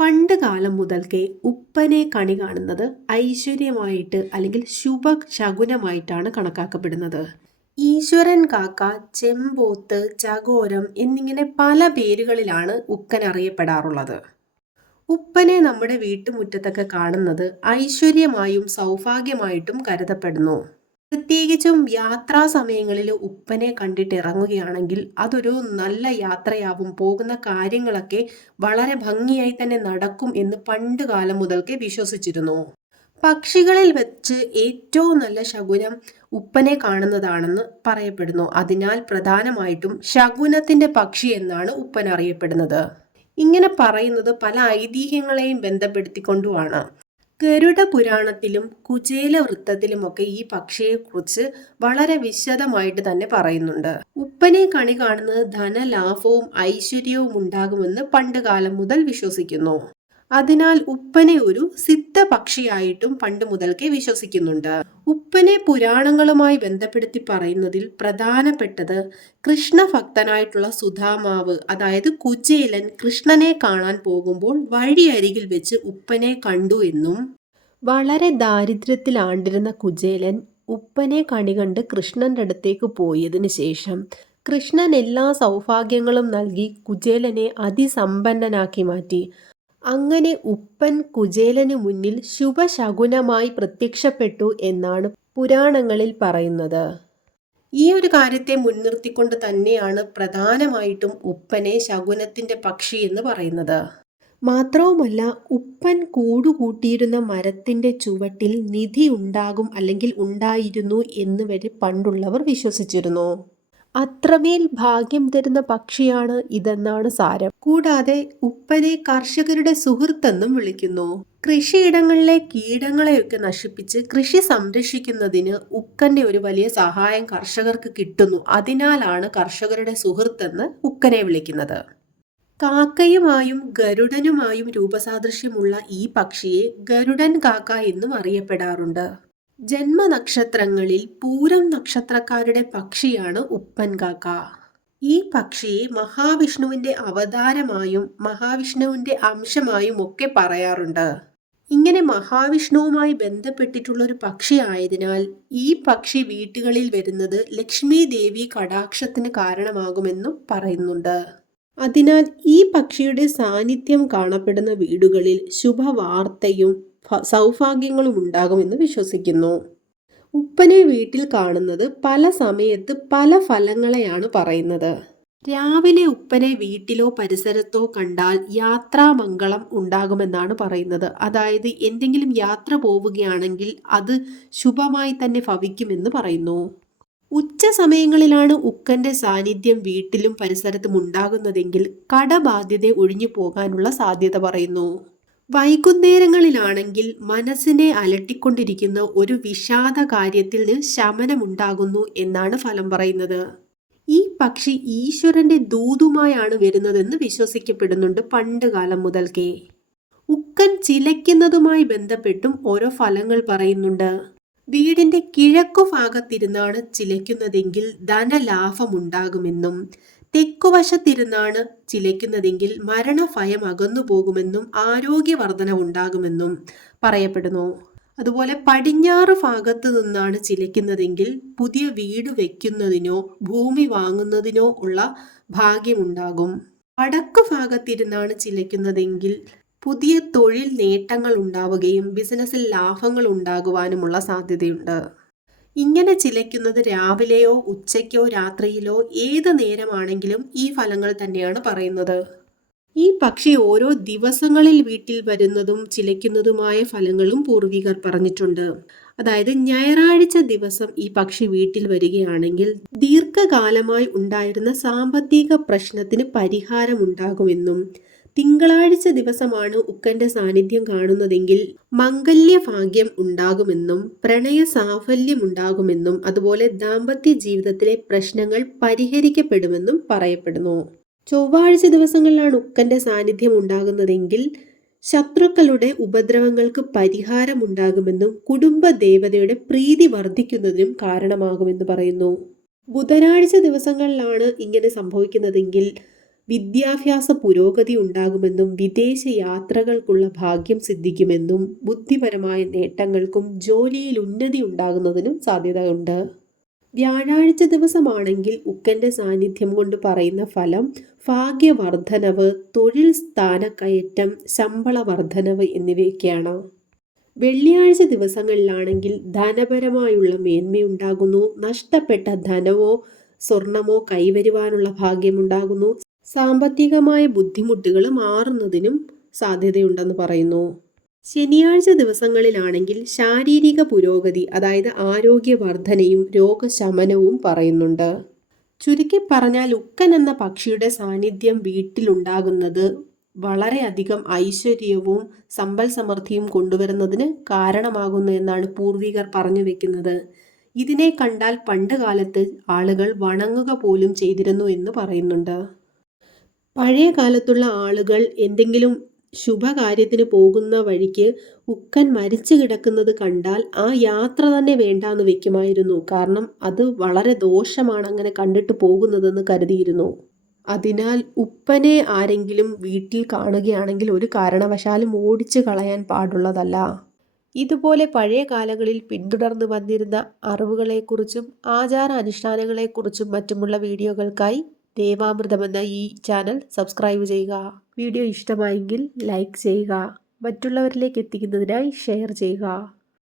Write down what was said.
പണ്ട് കാലം മുതൽക്കേ ഉപ്പനെ കണി കാണുന്നത് ഐശ്വര്യമായിട്ട് അല്ലെങ്കിൽ ശുഭ ശകുനമായിട്ടാണ് കണക്കാക്കപ്പെടുന്നത്. ഈശ്വരൻ കാക്ക ചെമ്പോത്ത് ചകോരം എന്നിങ്ങനെ പല പേരുകളിലാണ് ഉക്കൻ അറിയപ്പെടാറുള്ളത്. ഉപ്പനെ നമ്മുടെ വീട്ടുമുറ്റത്തൊക്കെ കാണുന്നത് ഐശ്വര്യമായും സൗഭാഗ്യമായിട്ടും കരുതപ്പെടുന്നു. പ്രത്യേകിച്ചും യാത്രാ സമയങ്ങളിൽ ഉപ്പനെ കണ്ടിട്ട് ഇറങ്ങുകയാണെങ്കിൽ അതൊരു നല്ല യാത്രയാവും. പോകുന്ന കാര്യങ്ങളൊക്കെ വളരെ ഭംഗിയായി തന്നെ നടക്കും എന്ന് പണ്ട് കാലം മുതൽക്കേ വിശ്വസിച്ചിരുന്നു. പക്ഷികളിൽ വെച്ച് ഏറ്റവും നല്ല ശകുനം ഉപ്പനെ കാണുന്നതാണെന്ന് പറയപ്പെടുന്നു. അതിനാൽ പ്രധാനമായിട്ടും ശകുനത്തിന്റെ പക്ഷി എന്നാണ് ഉപ്പൻ അറിയപ്പെടുന്നത് ഇങ്ങനെ പറയുന്നത് പല ഐതിഹ്യങ്ങളെയും ബന്ധപ്പെടുത്തിക്കൊണ്ടുമാണ്. ഗരുഡ പുരാണത്തിലും കുചേല വൃത്തത്തിലുമൊക്കെ ഈ പക്ഷിയെക്കുറിച്ച് വളരെ വിശദമായിട്ട് തന്നെ പറയുന്നുണ്ട്. ഉപ്പനെ കണി കാണുന്നത് ധനലാഭവും ഐശ്വര്യവും ഉണ്ടാകുമെന്ന് പണ്ട് കാലം മുതൽ വിശ്വസിക്കുന്നു. അതിനാൽ ഉപ്പനെ ഒരു സിദ്ധ പക്ഷിയായിട്ടും പണ്ട് മുതൽക്കേ വിശ്വസിക്കുന്നുണ്ട്. ഉപ്പനെ പുരാണങ്ങളുമായി ബന്ധപ്പെടുത്തി പറയുന്നതിൽ പ്രധാനപ്പെട്ടത് കൃഷ്ണഭക്തനായിട്ടുള്ള സുധാമാവ് അതായത് കുചേലൻ കൃഷ്ണനെ കാണാൻ പോകുമ്പോൾ വഴിയരികിൽ വെച്ച് ഉപ്പനെ കണ്ടു എന്നും. വളരെ ദാരിദ്ര്യത്തിൽ ആണ്ടിരുന്ന കുചേലൻ ഉപ്പനെ കണി കണ്ട് കൃഷ്ണന്റെ അടുത്തേക്ക് പോയതിനു ശേഷം കൃഷ്ണൻ എല്ലാ സൗഭാഗ്യങ്ങളും നൽകി കുചേലനെ അതിസമ്പന്നനാക്കി മാറ്റി. അങ്ങനെ ഉപ്പൻ കുചേലനു മുന്നിൽ ശുഭശകുനമായി പ്രത്യക്ഷപ്പെട്ടു എന്നാണ് പുരാണങ്ങളിൽ പറയുന്നത്. ഈ ഒരു കാര്യത്തെ മുൻനിർത്തിക്കൊണ്ട് തന്നെയാണ് പ്രധാനമായിട്ടും ഉപ്പനെ ശകുനത്തിന്റെ പക്ഷി എന്ന് പറയുന്നത്. മാത്രവുമല്ല ഉപ്പൻ കൂടുകൂട്ടിയിരുന്ന മരത്തിന്റെ ചുവട്ടിൽ നിധി ഉണ്ടാകും അല്ലെങ്കിൽ ഉണ്ടായിരുന്നു എന്ന് വരെ പണ്ടുള്ളവർ വിശ്വസിച്ചിരുന്നു. അത്രമേൽ ഭാഗ്യം തരുന്ന പക്ഷിയാണ് ഇതെന്നാണ് സാരം. കൂടാതെ ഉപ്പനെ കർഷകരുടെ സുഹൃത്തെന്നും വിളിക്കുന്നു. കൃഷിയിടങ്ങളിലെ കീടങ്ങളെയൊക്കെ നശിപ്പിച്ച് കൃഷി സംരക്ഷിക്കുന്നതിന് ഉക്കന്റെ ഒരു വലിയ സഹായം കർഷകർക്ക് കിട്ടുന്നു. അതിനാലാണ് കർഷകരുടെ സുഹൃത്തെന്ന് ഉക്കനെ വിളിക്കുന്നത്. കാക്കയുമായും ഗരുഡനുമായും രൂപസാദൃശ്യമുള്ള ഈ പക്ഷിയെ ഗരുഡൻ കാക്ക എന്നും അറിയപ്പെടാറുണ്ട്. ജന്മനക്ഷത്രങ്ങളിൽ പൂരം നക്ഷത്രക്കാരുടെ പക്ഷിയാണ് ഉപ്പൻ കാക്ക. ഈ പക്ഷിയെ മഹാവിഷ്ണുവിന്റെ അവതാരമായും മഹാവിഷ്ണുവിന്റെ അംശമായും ഒക്കെ പറയാറുണ്ട്. ഇങ്ങനെ മഹാവിഷ്ണുവുമായി ബന്ധപ്പെട്ടിട്ടുള്ള ഒരു പക്ഷി ആയതിനാൽ ഈ പക്ഷി വീട്ടുകളിൽ വരുന്നത് ലക്ഷ്മി ദേവി കടാക്ഷത്തിന് കാരണമാകുമെന്നും പറയുന്നുണ്ട്. അതിനാൽ ഈ പക്ഷിയുടെ സാന്നിധ്യം കാണപ്പെടുന്ന വീടുകളിൽ ശുഭവാർത്തയും സൗഭാഗ്യങ്ങളും ഉണ്ടാകുമെന്ന് വിശ്വസിക്കുന്നു. ഉപ്പനെ വീട്ടിൽ കാണുന്നത് പല സമയത്ത് പല ഫലങ്ങളെയാണ് പറയുന്നത്. രാവിലെ ഉപ്പനെ വീട്ടിലോ പരിസരത്തോ കണ്ടാൽ യാത്രാമംഗളം ഉണ്ടാകുമെന്നാണ് പറയുന്നത്. അതായത് എന്തെങ്കിലും യാത്ര പോവുകയാണെങ്കിൽ അത് ശുഭമായി തന്നെ ഭവിക്കുമെന്ന് പറയുന്നു. ഉച്ച സമയങ്ങളിലാണ് ഉക്കന്റെ സാന്നിധ്യം വീട്ടിലും പരിസരത്തും ഉണ്ടാകുന്നതെങ്കിൽ കടബാധ്യത ഒഴിഞ്ഞു പോകാനുള്ള സാധ്യത പറയുന്നു. വൈകുന്നേരങ്ങളിലാണെങ്കിൽ മനസ്സിനെ അലട്ടിക്കൊണ്ടിരിക്കുന്ന ഒരു വിഷാദ കാര്യത്തിൽ ശമനമുണ്ടാകുന്നു എന്നാണ് ഫലം പറയുന്നത്. ഈ പക്ഷി ഈശ്വരന്റെ ദൂതുമായാണ് വരുന്നതെന്ന് വിശ്വസിക്കപ്പെടുന്നുണ്ട് പണ്ട് കാലം മുതൽക്കേ. ഉക്കൻ ചിലയ്ക്കുന്നതുമായി ബന്ധപ്പെട്ടും ഓരോ ഫലങ്ങൾ പറയുന്നുണ്ട്. വീടിന്റെ കിഴക്കു ഭാഗത്തിരുന്നാണ് ചിലയ്ക്കുന്നതെങ്കിൽ ധനലാഭമുണ്ടാകുമെന്നും തെക്കുവശത്തിരുന്നാണ് ചിലയ്ക്കുന്നതെങ്കിൽ മരണഭയം അകന്നു പോകുമെന്നും ആരോഗ്യവർധന ഉണ്ടാകുമെന്നും പറയപ്പെടുന്നു. അതുപോലെ പടിഞ്ഞാറ് ഭാഗത്ത് നിന്നാണ് ചിലയ്ക്കുന്നതെങ്കിൽ പുതിയ വീട് വെക്കുന്നതിനോ ഭൂമി വാങ്ങുന്നതിനോ ഉള്ള ഭാഗ്യമുണ്ടാകും. വടക്ക് ഭാഗത്തിരുന്നാണ് ചിലയ്ക്കുന്നതെങ്കിൽ പുതിയ തൊഴിൽ നേട്ടങ്ങൾ ഉണ്ടാവുകയും ബിസിനസ്സിൽ ലാഭങ്ങൾ ഉണ്ടാകുവാനുമുള്ള സാധ്യതയുണ്ട്. ഇങ്ങനെ ചിലയ്ക്കുന്നത് രാവിലെയോ ഉച്ചയ്ക്കോ രാത്രിയിലോ ഏത് നേരമാണെങ്കിലും ഈ ഫലങ്ങൾ തന്നെയാണ് പറയുന്നത്. ഈ പക്ഷി ഓരോ ദിവസങ്ങളിൽ വീട്ടിൽ വരുന്നതും ചിലയ്ക്കുന്നതുമായ ഫലങ്ങളും പൂർവികർ പറഞ്ഞിട്ടുണ്ട്. അതായത് ഞായറാഴ്ച ദിവസം ഈ പക്ഷി വീട്ടിൽ വരികയാണെങ്കിൽ ദീർഘകാലമായി ഉണ്ടായിരുന്ന സാമ്പത്തിക പ്രശ്നത്തിന് പരിഹാരമുണ്ടാകുമെന്നും തിങ്കളാഴ്ച ദിവസമാണ് ഉക്കന്റെ സാന്നിധ്യം കാണുന്നതെങ്കിൽ മംഗല്യ ഭാഗ്യം ഉണ്ടാകുമെന്നും പ്രണയ സാഫല്യം ഉണ്ടാകുമെന്നും അതുപോലെ ദാമ്പത്യ ജീവിതത്തിലെ പ്രശ്നങ്ങൾ പരിഹരിക്കപ്പെടുമെന്നും പറയപ്പെടുന്നു. ചൊവ്വാഴ്ച ദിവസങ്ങളിലാണ് ഉക്കന്റെ സാന്നിധ്യം ഉണ്ടാകുന്നതെങ്കിൽ ശത്രുക്കളുടെ ഉപദ്രവങ്ങൾക്ക് പരിഹാരമുണ്ടാകുമെന്നും കുടുംബ ദേവതയുടെ പ്രീതി വർദ്ധിക്കുന്നതിനും കാരണമാകുമെന്ന് പറയുന്നു. ബുധനാഴ്ച ദിവസങ്ങളിലാണ് ഇങ്ങനെ സംഭവിക്കുന്നതെങ്കിൽ വിദ്യാഭ്യാസ പുരോഗതി ഉണ്ടാകുമെന്നും വിദേശ യാത്രകൾക്കുള്ള ഭാഗ്യം സിദ്ധിക്കുമെന്നും ബുദ്ധിപരമായ നേട്ടങ്ങൾക്കും ജോലിയിൽ ഉന്നതി ഉണ്ടാകുന്നതിനും സാധ്യതയുണ്ട്. വ്യാഴാഴ്ച ദിവസമാണെങ്കിൽ ഉക്കന്റെ സാന്നിധ്യം കൊണ്ട് പറയുന്ന ഫലം ഭാഗ്യവർദ്ധനവ് തൊഴിൽ സ്ഥാനക്കയറ്റം ശമ്പള വർദ്ധനവ് എന്നിവയൊക്കെയാണ്. വെള്ളിയാഴ്ച ദിവസങ്ങളിലാണെങ്കിൽ ധനപരമായുള്ള മേന്മയുണ്ടാകുന്നു നഷ്ടപ്പെട്ട ധനമോ സ്വർണമോ കൈവരുവാനുള്ള ഭാഗ്യമുണ്ടാകുന്നു സാമ്പത്തികമായ ബുദ്ധിമുട്ടുകൾ മാറുന്നതിനും സാധ്യതയുണ്ടെന്ന് പറയുന്നു. ശനിയാഴ്ച ദിവസങ്ങളിലാണെങ്കിൽ ശാരീരിക പുരോഗതി അതായത് ആരോഗ്യവർദ്ധനയും രോഗശമനവും പറയുന്നുണ്ട്. ചുരുക്കി പറഞ്ഞാൽ ഉക്കൻ എന്ന പക്ഷിയുടെ സാന്നിധ്യം വീട്ടിലുണ്ടാകുന്നത് വളരെയധികം ഐശ്വര്യവും സമ്പൽ സമൃദ്ധിയും കൊണ്ടുവരുന്നതിന് കാരണമാകുന്നു എന്നാണ് പൂർവികർ പറഞ്ഞു വെക്കുന്നത്. ഇതിനെ കണ്ടാൽ പണ്ട് കാലത്ത് ആളുകൾ വണങ്ങുക പോലും ചെയ്തിരുന്നു എന്ന് പറയുന്നുണ്ട്. പഴയ കാലത്തുള്ള ആളുകൾ എന്തെങ്കിലും ശുഭകാര്യത്തിന് പോകുന്ന വഴിക്ക് ഉക്കൻ മരിച്ചു കിടക്കുന്നത് കണ്ടാൽ ആ യാത്ര തന്നെ വേണ്ടാന്ന് വെക്കുമായിരുന്നു കാരണം അത് വളരെ ദോഷമാണ് അങ്ങനെ കണ്ടിട്ട് പോകുന്നതെന്ന് കരുതിയിരുന്നു. അതിനാൽ ഉപ്പനെ ആരെങ്കിലും വീട്ടിൽ കാണുകയാണെങ്കിൽ ഒരു കാരണവശാലും ഓടിച്ചു കളയാൻ പാടുള്ളതല്ല. ഇതുപോലെ പഴയ കാലങ്ങളിൽ പിന്തുടർന്ന് വന്നിരുന്ന അറിവുകളെക്കുറിച്ചും ആചാര അനുഷ്ഠാനങ്ങളെക്കുറിച്ചും മറ്റുമുള്ള വീഡിയോകൾക്കായി ദേവാമൃതം എന്ന ഈ ചാനൽ സബ്സ്ക്രൈബ് ചെയ്യുക. വീഡിയോ ഇഷ്ടമായെങ്കിൽ ലൈക്ക് ചെയ്യുക. മറ്റുള്ളവരിലേക്ക് എത്തിക്കുന്നതിനായി ഷെയർ ചെയ്യുക.